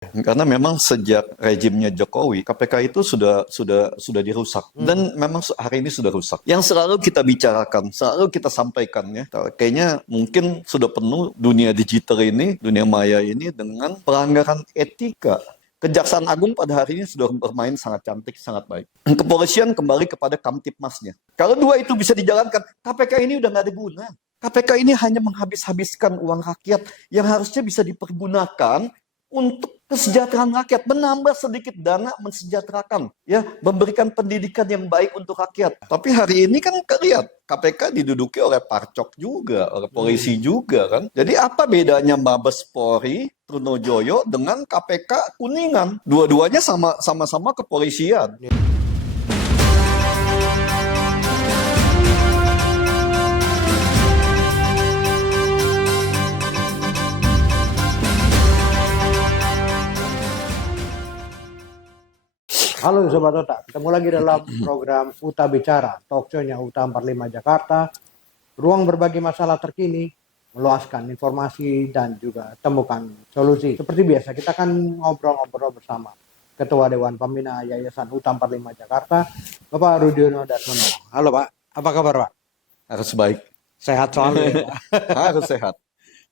Karena memang sejak rejimnya Jokowi, KPK itu sudah dirusak dan memang hari ini sudah rusak. Yang selalu kita bicarakan, selalu kita sampaikan ya, kayaknya mungkin sudah penuh dunia digital ini, dunia maya ini dengan pelanggaran etika. Kejaksaan Agung pada hari ini sudah bermain sangat cantik, sangat baik. Kepolisian kembali kepada Kamtipmasnya. Kalau dua itu bisa dijalankan, KPK ini udah nggak ada guna. KPK ini hanya menghabis-habiskan uang rakyat yang harusnya bisa dipergunakan untuk kesejahteraan rakyat, menambah sedikit dana mensejahterakan, ya, memberikan pendidikan yang baik untuk rakyat. Tapi hari ini kan lihat, KPK diduduki oleh Parcok juga, oleh polisi juga kan. Jadi apa bedanya Mabes Polri, Trunojoyo dengan KPK Kuningan? Dua-duanya sama-sama kepolisian. Halo Sobat Otak, ketemu lagi dalam program Uta Bicara, talkshow-nya Uta 45 Jakarta. Ruang berbagi masalah terkini, meluaskan informasi dan juga temukan solusi. Seperti biasa, kita akan ngobrol-ngobrol bersama Ketua Dewan Pembina Yayasan Uta 45 Jakarta, Bapak Rudiono Darmono. Halo Pak, apa kabar Pak? Harus baik. Sehat selalu ya Pak? Harus sehat.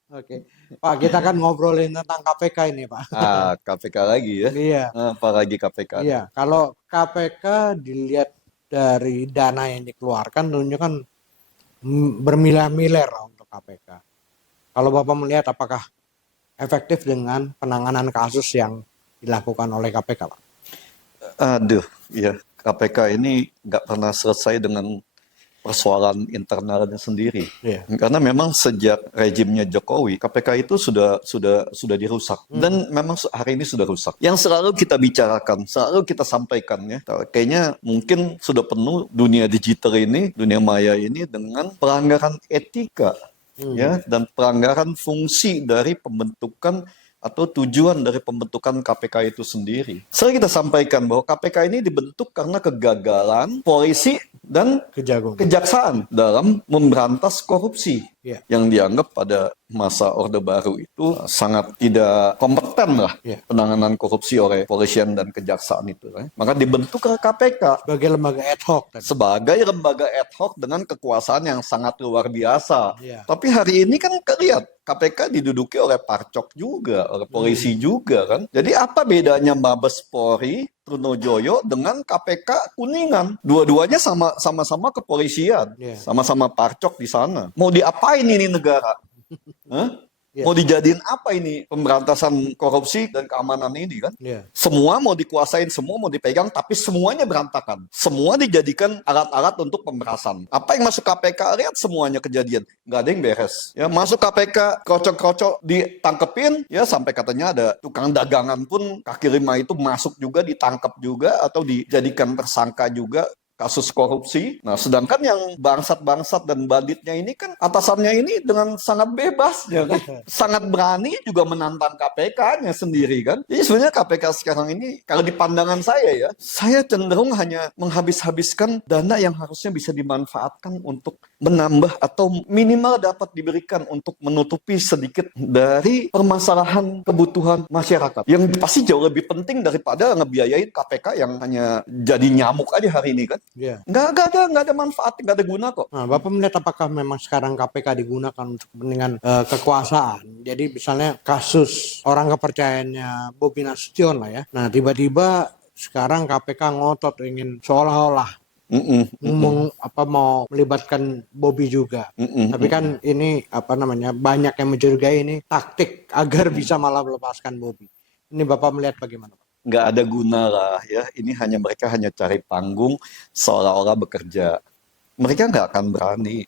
Oke, Pak, kita kan ngobrolin tentang KPK ini Pak. KPK lagi ya? Iya. Apalagi KPK? Iya, kalau KPK dilihat dari dana yang dikeluarkan tentunya kan bermiliar-miliar untuk KPK. Kalau Bapak melihat apakah efektif dengan penanganan kasus yang dilakukan oleh KPK, Pak? Aduh, ya KPK ini nggak pernah selesai dengan persoalan internalnya sendiri. Iya. Karena memang sejak rejimnya Jokowi, KPK itu sudah dirusak dan memang hari ini sudah rusak. Yang selalu kita bicarakan, selalu kita sampaikan ya, kayaknya mungkin sudah penuh dunia digital ini, dunia maya ini dengan pelanggaran etika ya dan pelanggaran fungsi dari pembentukan atau tujuan dari pembentukan KPK itu sendiri. Sering kita sampaikan bahwa KPK ini dibentuk karena kegagalan polisi dan kejaksaan dalam memberantas korupsi yang dianggap pada masa Orde Baru itu sangat tidak kompeten lah penanganan korupsi oleh polisian dan kejaksaan itu. Maka dibentuk KPK sebagai lembaga ad hoc. Sebagai lembaga ad hoc dengan kekuasaan yang sangat luar biasa. Tapi hari ini kan lihat, KPK diduduki oleh Parcok juga, oleh polisi juga kan. Jadi apa bedanya Mabes Polri, Trunojoyo dengan KPK Kuningan? Dua-duanya sama-sama kepolisian, sama-sama Parcok di sana. Mau diapain ini negara? Hah? Mau dijadiin apa ini pemberantasan korupsi dan keamanan ini kan? Semua mau dikuasain, semua mau dipegang, tapi semuanya berantakan. Semua dijadikan alat-alat untuk pemerasan. Apa yang masuk KPK, lihat semuanya kejadian. Nggak ada yang beres. Ya, masuk KPK, krocok-krocok ditangkepin, ya sampai katanya ada tukang dagangan pun kaki lima itu masuk juga, ditangkap juga, atau dijadikan tersangka juga kasus korupsi. Nah, sedangkan yang bangsat-bangsat dan banditnya ini kan atasannya ini dengan sangat bebas, ya kan? Sangat berani juga menantang KPK-nya sendiri kan. Jadi sebenarnya KPK sekarang ini, kalau di pandangan saya ya, saya cenderung hanya menghabis-habiskan dana yang harusnya bisa dimanfaatkan untuk menambah atau minimal dapat diberikan untuk menutupi sedikit dari permasalahan kebutuhan masyarakat. Yang pasti jauh lebih penting daripada ngebiayain KPK yang hanya jadi nyamuk aja hari ini kan. Nggak ada manfaat, nggak ada guna kok. Nah, Bapak melihat apakah memang sekarang KPK digunakan untuk kepentingan kekuasaan? Jadi misalnya kasus orang kepercayaannya Bobi Nasution lah ya. Nah, tiba-tiba sekarang KPK ngotot ingin seolah-olah mau melibatkan Bobi juga. Tapi kan ini banyak yang mencurigai ini taktik agar bisa malah melepaskan Bobi. Ini Bapak melihat bagaimana, Pak? Nggak ada guna lah ya. Ini mereka hanya cari panggung seolah-olah bekerja. Mereka nggak akan berani.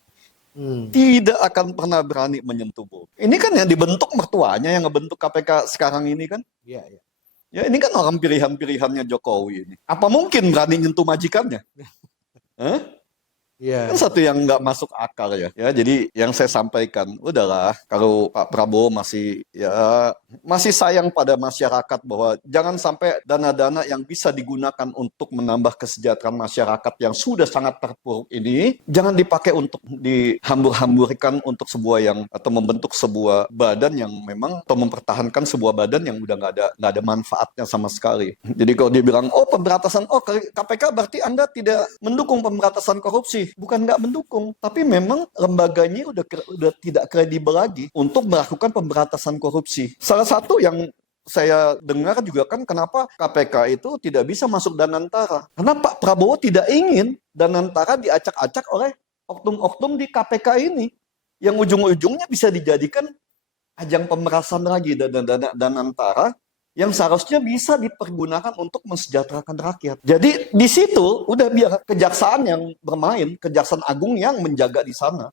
Tidak akan pernah berani menyentuh Bobi. Ini kan yang dibentuk mertuanya yang ngebentuk KPK sekarang ini kan. Iya. Ya ini kan orang pilihan-pilihannya Jokowi ini. Apa mungkin berani nyentuh majikannya? Iya. Kan satu yang nggak masuk akal ya. Ya, jadi yang saya sampaikan, udahlah kalau Pak Prabowo masih sayang pada masyarakat bahwa jangan sampai dana-dana yang bisa digunakan untuk menambah kesejahteraan masyarakat yang sudah sangat terpuruk ini jangan dipakai untuk dihambur-hamburkan untuk atau membentuk sebuah badan yang memang atau mempertahankan sebuah badan yang udah nggak ada manfaatnya sama sekali. Jadi kalau dia bilang pemberantasan KPK berarti Anda tidak mendukung pemberantasan korupsi. Bukan nggak mendukung, tapi memang lembaganya udah tidak kredibel lagi untuk melakukan pemberantasan korupsi. Salah satu yang saya dengar juga kan kenapa KPK itu tidak bisa masuk Danantara. Karena Pak Prabowo tidak ingin Danantara diacak-acak oleh oknum-oknum di KPK ini. Yang ujung-ujungnya bisa dijadikan ajang pemerasan lagi Danantara yang seharusnya bisa dipergunakan untuk mensejahterakan rakyat. Jadi di situ udah biar kejaksaan yang bermain, Kejaksaan Agung yang menjaga di sana,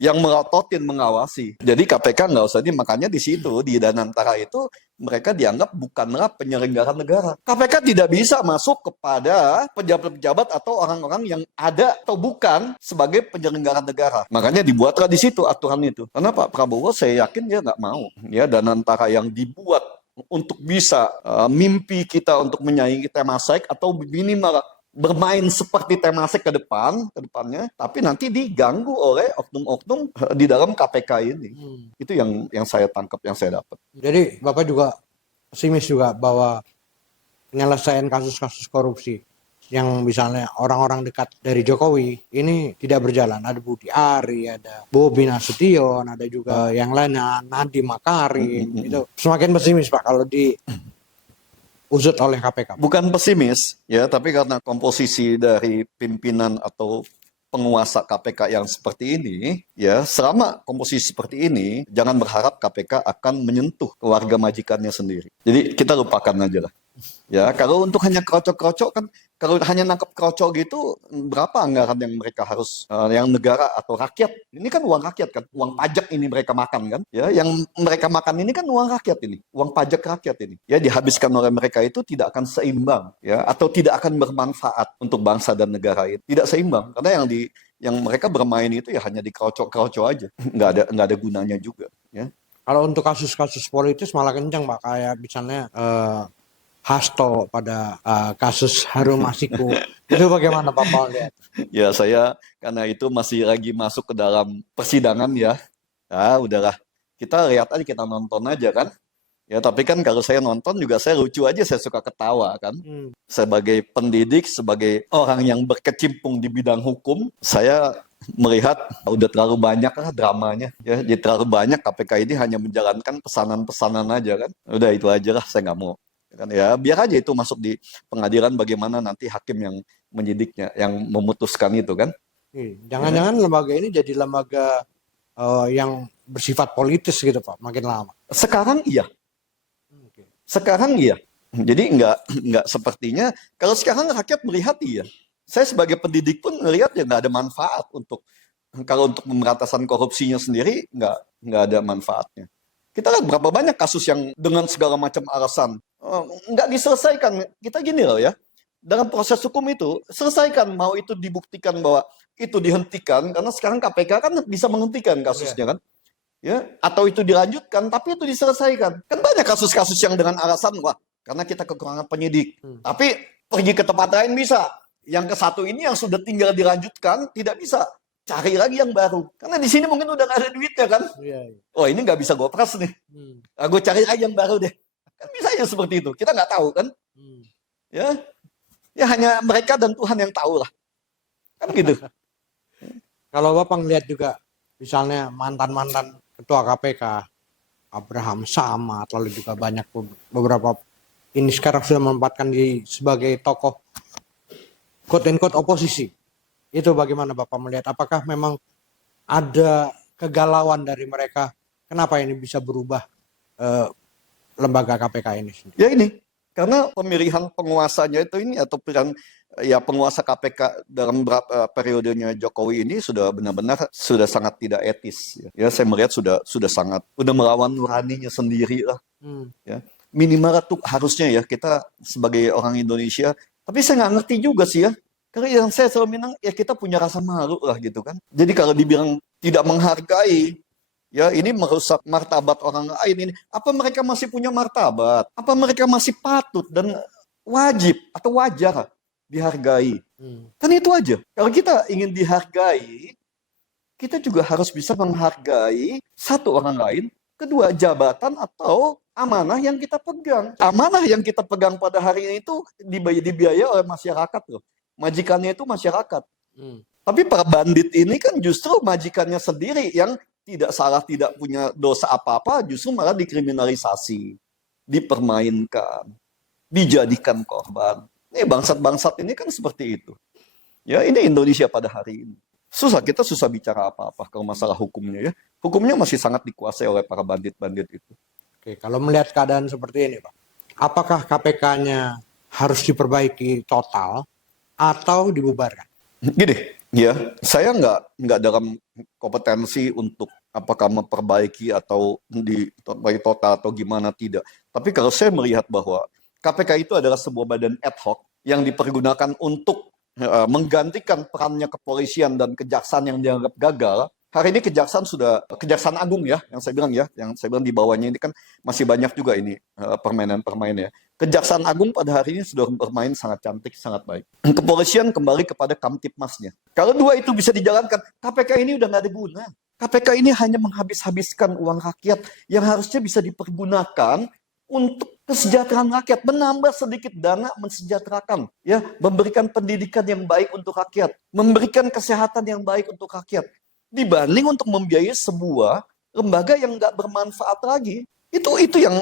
yang melototin, mengawasi. Jadi KPK nggak usah makanya di situ di Danantara itu mereka dianggap bukanlah penyelenggara negara. KPK tidak bisa masuk kepada pejabat-pejabat atau orang-orang yang ada atau bukan sebagai penyelenggara negara. Makanya dibuatlah di situ aturan itu. Karena Pak Prabowo saya yakin dia nggak mau. Ya, Danantara yang dibuat untuk bisa mimpi kita untuk menyaingi Temasek atau minimal bermain seperti Temasek ke depannya, tapi nanti diganggu oleh oknum-oknum di dalam KPK ini. Itu yang saya tangkap, yang saya dapat. Jadi Bapak juga pesimis juga bahwa penyelesaian kasus-kasus korupsi yang misalnya orang-orang dekat dari Jokowi ini tidak berjalan. Ada Budi Ari, ada Bobi Nasution, ada juga yang lainnya, Nadiem Makarim. Itu semakin pesimis Pak kalau diusut oleh KPK. Bukan pesimis ya, tapi karena komposisi dari pimpinan atau penguasa KPK yang seperti ini, ya selama komposisi seperti ini, jangan berharap KPK akan menyentuh keluarga majikannya sendiri. Jadi kita lupakan aja lah. Ya, kalau untuk hanya kerocok-kerocok kan, kalau hanya nangkep kerocok gitu, berapa anggaran yang mereka harus, yang negara atau rakyat, ini kan uang rakyat kan, uang pajak ini mereka makan kan, ya, yang mereka makan ini kan uang rakyat ini, uang pajak rakyat ini, ya dihabiskan oleh mereka itu tidak akan seimbang, ya, atau tidak akan bermanfaat untuk bangsa dan negara itu, tidak seimbang, karena yang mereka bermain itu ya hanya di kerocok-kerocok aja, nggak ada gunanya juga, ya. Kalau untuk kasus-kasus politis malah kencang Pak, kayak misalnya Hasto pada kasus Harun Masiku. Itu bagaimana Pak Paul lihat? Ya saya karena itu masih lagi masuk ke dalam persidangan ya. Ya udahlah. Kita lihat aja, kita nonton aja kan. Ya tapi kan kalau saya nonton juga saya lucu aja, saya suka ketawa kan. Sebagai pendidik, sebagai orang yang berkecimpung di bidang hukum, saya melihat udah terlalu banyak lah dramanya. Ya, jadi terlalu banyak KPK ini hanya menjalankan pesanan-pesanan aja kan. Udah itu aja lah, saya nggak mau. Kan ya biar aja itu masuk di pengadilan, bagaimana nanti hakim yang menyidiknya, yang memutuskan itu kan. Jangan-jangan lembaga ini jadi lembaga yang bersifat politis gitu Pak, makin lama. Sekarang iya. Sekarang iya. Jadi nggak sepertinya, kalau sekarang rakyat melihat iya. Saya sebagai pendidik pun melihat ya nggak ada manfaat kalau untuk pemberantasan korupsinya sendiri nggak ada manfaatnya. Kita lihat berapa banyak kasus yang dengan segala macam alasan nggak diselesaikan. Kita gini loh ya, dalam proses hukum itu selesaikan, mau itu dibuktikan bahwa itu dihentikan, karena sekarang KPK kan bisa menghentikan kasusnya kan, ya, atau itu dilanjutkan, tapi itu diselesaikan. Kan banyak kasus-kasus yang dengan alasan karena kita kekurangan penyidik, tapi pergi ke tempat lain bisa. Yang ke satu ini yang sudah tinggal dilanjutkan tidak bisa. Cari lagi yang baru. Karena di sini mungkin udah nggak ada duitnya kan. Oh ini nggak bisa gue peras nih. Gue cari lagi yang baru deh. Kan bisa aja seperti itu. Kita nggak tahu kan. Ya hanya mereka dan Tuhan yang tahu lah. Kan gitu. Kalau Bapak ngeliat juga misalnya mantan-mantan ketua KPK, Abraham Samad, lalu juga banyak beberapa ini sekarang sudah menempatkan diri sebagai tokoh quote-unquote oposisi. Itu bagaimana Bapak melihat? Apakah memang ada kegalauan dari mereka? Kenapa ini bisa berubah lembaga KPK ini sendiri? Ya ini, karena pemilihan penguasanya itu ini, atau pilihan ya penguasa KPK dalam periodenya Jokowi ini sudah benar-benar sudah sangat tidak etis. Ya saya melihat sudah melawan nuraninya sendiri lah. Ya minimal tuh harusnya ya kita sebagai orang Indonesia. Tapi saya nggak ngerti juga sih ya. Karena yang saya selalu bilang, ya kita punya rasa malu lah gitu kan. Jadi kalau dibilang tidak menghargai, ya ini merusak martabat orang lain ini. Apa mereka masih punya martabat? Apa mereka masih patut dan wajib atau wajar dihargai? Kan itu aja. Kalau kita ingin dihargai, kita juga harus bisa menghargai satu orang lain, kedua jabatan atau amanah yang kita pegang. Amanah yang kita pegang pada hari ini itu dibiayai oleh masyarakat loh. Majikannya itu masyarakat. Tapi para bandit ini kan justru majikannya sendiri yang tidak salah, tidak punya dosa apa-apa, justru malah dikriminalisasi, dipermainkan, dijadikan korban. Ini bangsat-bangsat ini kan seperti itu. Ya, ini Indonesia pada hari ini. Kita susah bicara apa-apa kalau masalah hukumnya ya. Hukumnya masih sangat dikuasai oleh para bandit-bandit itu. Oke, kalau melihat keadaan seperti ini, Pak, apakah KPK-nya harus diperbaiki total atau dibubarkan? Gini, ya, saya nggak dalam kompetensi untuk apakah memperbaiki atau diperbaiki total atau gimana tidak. Tapi kalau saya melihat bahwa KPK itu adalah sebuah badan ad hoc yang dipergunakan untuk menggantikan perannya kepolisian dan kejaksaan yang dianggap gagal. Hari ini Kejaksaan Agung ya, yang saya bilang di bawahnya ini kan masih banyak juga ini permainan-permainan ya. Kejaksaan Agung pada hari ini sudah bermain sangat cantik, sangat baik. Kepolisian kembali kepada Kamtipmasnya. Kalau dua itu bisa dijalankan, KPK ini udah nggak ada guna. KPK ini hanya menghabis-habiskan uang rakyat yang harusnya bisa dipergunakan untuk kesejahteraan rakyat, menambah sedikit dana mensejahterakan, ya, memberikan pendidikan yang baik untuk rakyat, memberikan kesehatan yang baik untuk rakyat, dibanding untuk membiayai sebuah lembaga yang nggak bermanfaat lagi. Itu yang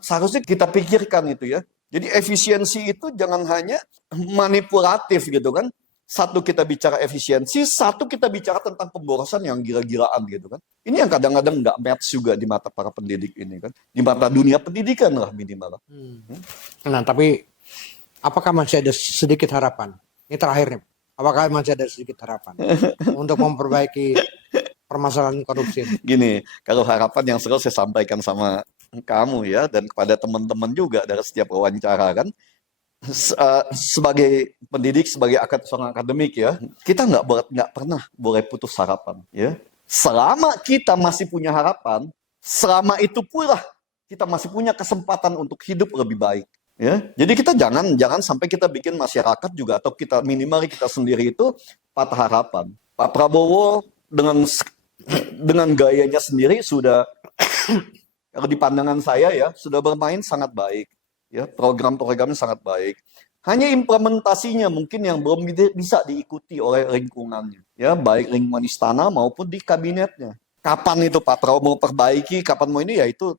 seharusnya kita pikirkan itu ya. Jadi efisiensi itu jangan hanya manipulatif gitu kan. Satu kita bicara efisiensi, satu kita bicara tentang pemborosan yang gila-gilaan gitu kan. Ini yang kadang-kadang nggak match juga di mata para pendidik ini kan. Di mata dunia pendidikan lah minimal. Nah, tapi apakah masih ada sedikit harapan? Ini terakhir nih. Apakah masih ada sedikit harapan untuk memperbaiki permasalahan korupsi? Gini, kalau harapan yang selalu saya sampaikan sama kamu ya, dan kepada teman-teman juga dari setiap wawancara kan, sebagai pendidik, sebagai seorang akademik ya, kita nggak pernah boleh putus harapan ya. Selama kita masih punya harapan, selama itu pula kita masih punya kesempatan untuk hidup lebih baik. Ya, jadi kita jangan sampai kita bikin masyarakat juga atau kita minimal kita sendiri itu patah harapan. Pak Prabowo dengan gayanya sendiri sudah kalau di pandangan saya ya sudah bermain sangat baik. Ya, program-programnya sangat baik. Hanya implementasinya mungkin yang belum bisa diikuti oleh lingkungannya. Ya, baik lingkungan istana maupun di kabinetnya. Kapan itu Pak Prabowo mau perbaiki, kapan mau ini ya itu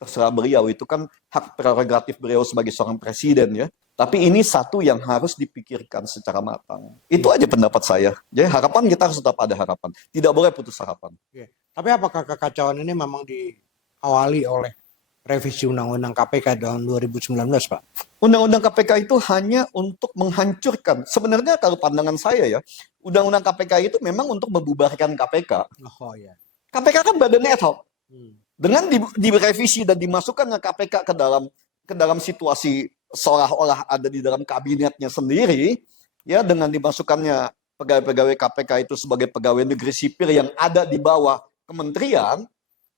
terserah beliau, itu kan hak prerogatif beliau sebagai seorang presiden ya. Tapi ini satu yang harus dipikirkan secara matang. Itu aja pendapat saya. Jadi harapan kita harus tetap ada harapan. Tidak boleh putus harapan. Oke. Tapi apakah kekacauan ini memang diawali oleh revisi Undang-Undang KPK tahun 2019, Pak? Undang-Undang KPK itu hanya untuk menghancurkan. Sebenarnya kalau pandangan saya ya, Undang-Undang KPK itu memang untuk membubarkan KPK. Oh iya. KPK kan badannya ad hoc. Dengan direvisi dan dimasukkannya KPK ke dalam situasi seolah-olah ada di dalam kabinetnya sendiri, ya, dengan dimasukkannya pegawai-pegawai KPK itu sebagai pegawai negeri sipil yang ada di bawah kementerian,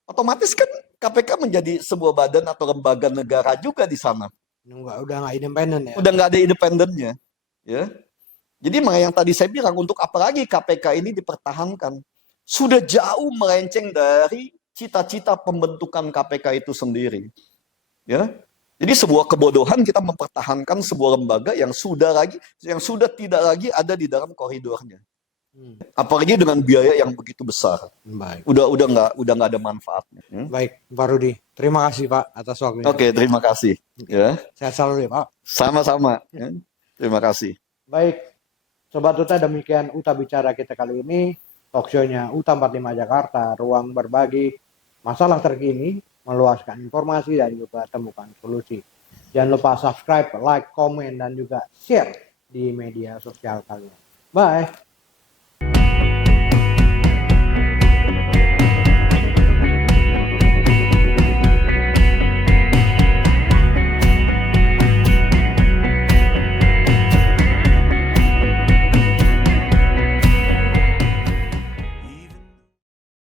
otomatis kan KPK menjadi sebuah badan atau lembaga negara juga di sana. Udah nggak independen ya? Udah nggak ada independennya, ya. Jadi yang tadi saya bilang, untuk apalagi KPK ini dipertahankan, sudah jauh melenceng dari cita-cita pembentukan KPK itu sendiri. Ya. Jadi sebuah kebodohan kita mempertahankan sebuah lembaga yang sudah tidak lagi ada di dalam koridornya. Apalagi dengan biaya yang begitu besar. Baik. Udah nggak ada manfaatnya. Baik, Pak Rudi. Terima kasih Pak atas waktunya. Oke, terima kasih. Ya. Sehat selalu ya Pak. Sama-sama. Ya. Terima kasih. Baik, Sobat Uta, demikian Uta Bicara kita kali ini. Talkshow-nya UTA 45 Jakarta, ruang berbagi masalah terkini, meluaskan informasi dan juga temukan solusi. Jangan lupa subscribe, like, komen, dan juga share di media sosial kalian. Bye!